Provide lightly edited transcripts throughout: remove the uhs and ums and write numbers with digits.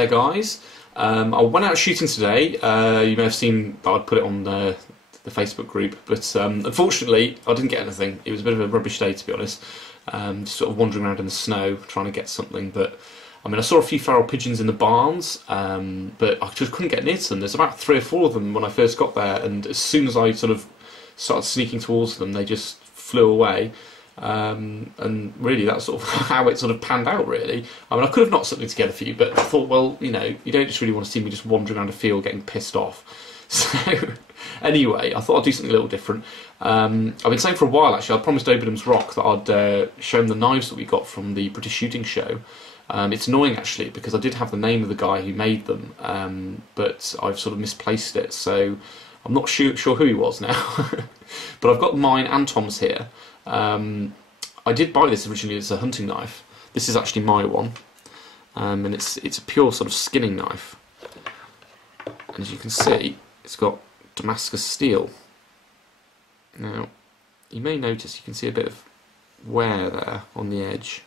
there guys, I went out shooting today. You may have seen that I'd put it on the Facebook group, but unfortunately I didn't get anything. It was a bit of a rubbish day, to be honest. Just sort of wandering around in the snow trying to get something, but I mean I saw a few feral pigeons in the barns, but I just couldn't get near to them. There's about 3 or 4 of them when I first got there, and as soon as I sort of started sneaking towards them they just flew away. And really that's sort of how it sort of panned out, really. I mean, I could have knocked something together for you, but I thought, well, you know, you don't just really want to see me just wandering around a field getting pissed off. So anyway, I thought I'd do something a little different. I've been saying for a while, actually, I promised Obadham's Rock that I'd show him the knives that we got from the British shooting show. It's annoying, actually, because I did have the name of the guy who made them, but I've sort of misplaced it, so I'm not sure who he was now. But I've got mine and Tom's here. I did buy this originally as a hunting knife. This is actually my one, and it's a pure sort of skinning knife. And as you can see, it's got Damascus steel. Now, you may notice you can see a bit of wear there on the edge.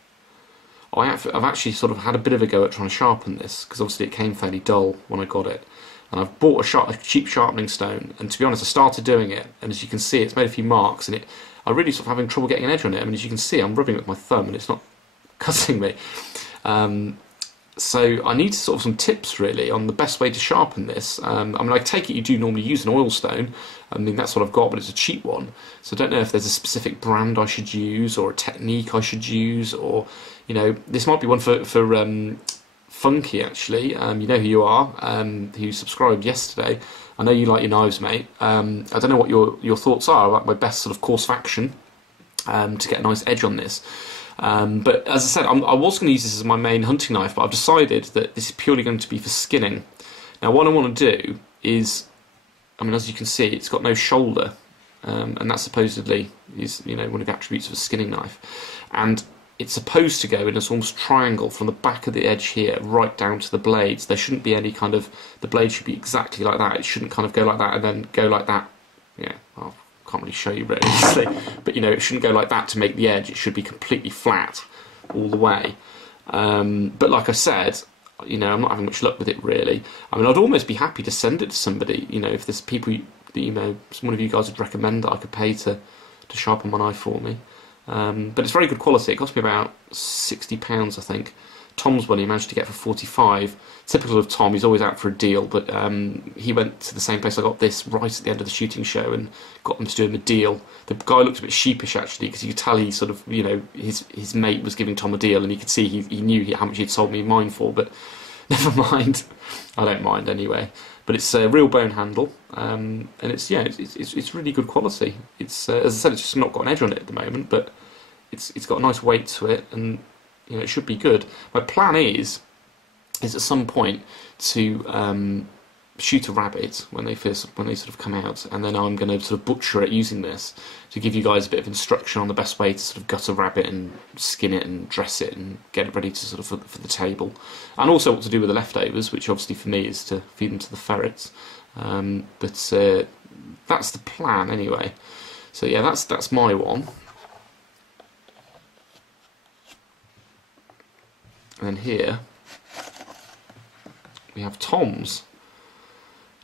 I've actually sort of had a bit of a go at trying to sharpen this, because obviously it came fairly dull when I got it. And I've bought a cheap sharpening stone, and to be honest, I started doing it, and as you can see, it's made a few marks, and I'm really sort of having trouble getting an edge on it. I mean, as you can see, I'm rubbing it with my thumb, and it's not cutting me. So I need sort of some tips, really, on the best way to sharpen this. I mean, I take it you do normally use an oil stone. I mean, that's what I've got, but it's a cheap one. So I don't know if there's a specific brand I should use, or a technique I should use, or, you know, this might be one for Funky, actually. You know who you are, who subscribed yesterday. I know you like your knives, mate. I don't know what your thoughts are about my best sort of course of action to get a nice edge on this. But as I said, I was going to use this as my main hunting knife, but I've decided that this is purely going to be for skinning. Now, what I want to do is, I mean, as you can see, it's got no shoulder, and that supposedly is, you know, one of the attributes of a skinning knife. And it's supposed to go in this almost triangle from the back of the edge here right down to the blades. There shouldn't be any kind of, the blade should be exactly like that. It shouldn't kind of go like that and then go like that. Yeah, well, I can't really show you very easily, but you know, it shouldn't go like that to make the edge. It should be completely flat all the way. But like I said, you know, I'm not having much luck with it, really. I mean, I'd almost be happy to send it to somebody, you know, if there's people that, you know, one of you guys would recommend that I could pay to sharpen my knife for me. But it's very good quality. It cost me about £60, I think. Tom's one he managed to get for 45. Typical of Tom, he's always out for a deal, but he went to the same place I got this right at the end of the shooting show and got them to do him a deal. The guy looked a bit sheepish, actually, because you could tell he sort of, you know, his mate was giving Tom a deal, and you could see he knew how much he'd sold me mine for, but never mind. I don't mind anyway. But it's a real bone handle, and it's really good quality. It's as I said, it's just not got an edge on it at the moment, but it's got a nice weight to it, and you know, it should be good. My plan is at some point to shoot a rabbit when they sort of come out, and then I'm going to sort of butcher it using this to give you guys a bit of instruction on the best way to sort of gut a rabbit and skin it and dress it and get it ready to sort of for the table, and also what to do with the leftovers, which obviously for me is to feed them to the ferrets. But that's the plan anyway. So yeah, that's my one. And then here we have Tom's.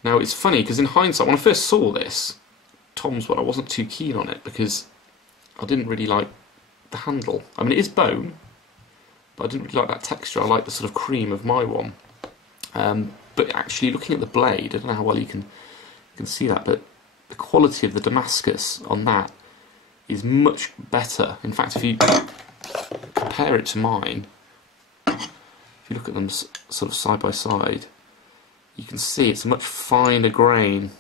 Now it's funny because in hindsight, when I first saw this Tom's one, I wasn't too keen on it because I didn't really like the handle. I mean, it is bone, but I didn't really like that texture. I like the sort of cream of my one. But actually, looking at the blade, I don't know how well you can see that, but the quality of the Damascus on that is much better. In fact, if you compare it to mine, if you look at them sort of side by side, you can see it's a much finer grain,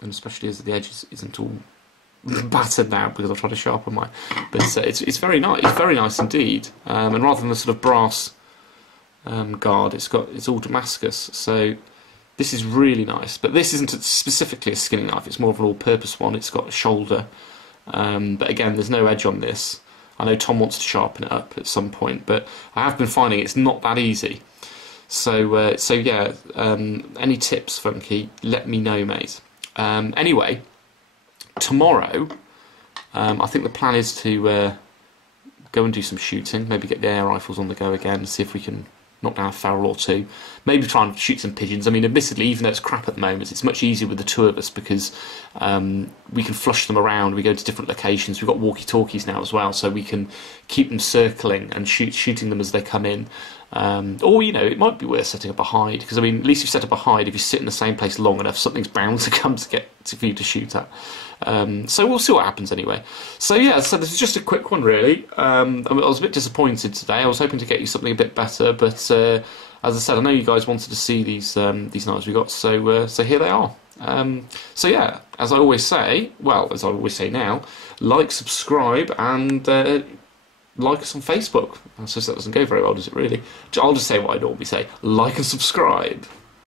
and especially as the edge isn't all battered now because I've tried to sharpen mine. But it's very nice. It's very nice indeed. And rather than the sort of brass guard, it's all Damascus. So this is really nice. But this isn't specifically a skinning knife. It's more of an all-purpose one. It's got a shoulder, but again, there's no edge on this. I know Tom wants to sharpen it up at some point, but I have been finding it's not that easy. So yeah, any tips, Funky, let me know, mate. Anyway, tomorrow, I think the plan is to go and do some shooting, maybe get the air rifles on the go again, see if we can knock down a feral or two. Maybe try and shoot some pigeons. I mean, admittedly, even though it's crap at the moment, it's much easier with the two of us because we can flush them around. We go to different locations. We've got walkie-talkies now as well, so we can keep them circling and shooting them as they come in. Or, you know, it might be worth setting up a hide, because, I mean, at least if you set up a hide, if you sit in the same place long enough, something's bound to come for you to shoot at. So we'll see what happens anyway. So yeah, so this is just a quick one really. I was a bit disappointed today. I was hoping to get you something a bit better, but as I said, I know you guys wanted to see these knives we got, so here they are. So yeah, as I always say, well, as I always say now, like, subscribe, and like us on Facebook. I suppose that doesn't go very well, does it really? I'll just say what I normally say: like and subscribe.